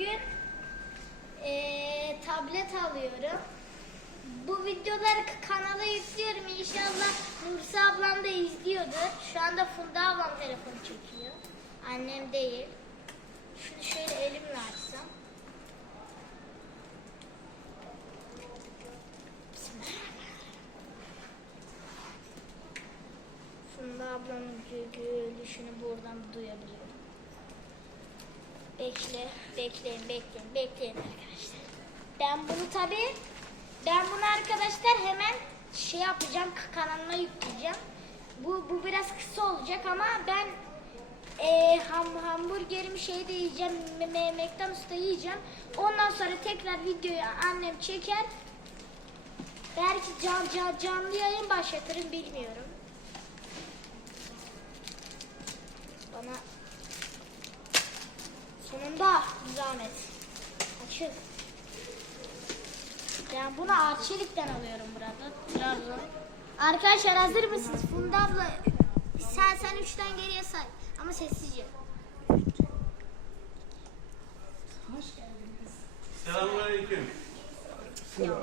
bugün eee, tablet alıyorum. Bu videoları kanala yüklüyorum. İnşallah Nursi ablam da izliyordur. Şu anda Funda ablam telefonu çekiyor. Annem değil. Şunu şöyle elimle açsam. Funda ablamın gü- gülüşünü duyabiliyorum. Bekle, bekleyin, bekleyin, bekleyin arkadaşlar. Ben bunu tabi, ben bunu arkadaşlar hemen şey yapacağım, kanalıma yükleyeceğim. Bu, bu biraz kısa olacak ama ben e, ham, hamburgerimi şeyde yiyeceğim, McDonald's'ta yiyeceğim. Ondan sonra tekrar videoyu annem çeker. Belki can, can, canlı yayın başlatırım bilmiyorum. Bir zahmet. Açıl. Ben bunu Arçelik'ten alıyorum burada. Trabzon. Arkadaşlar hazır mısınız? Funda abla sen sen üçten geriye say. Ama sessizce. Selamünaleyküm. Ya.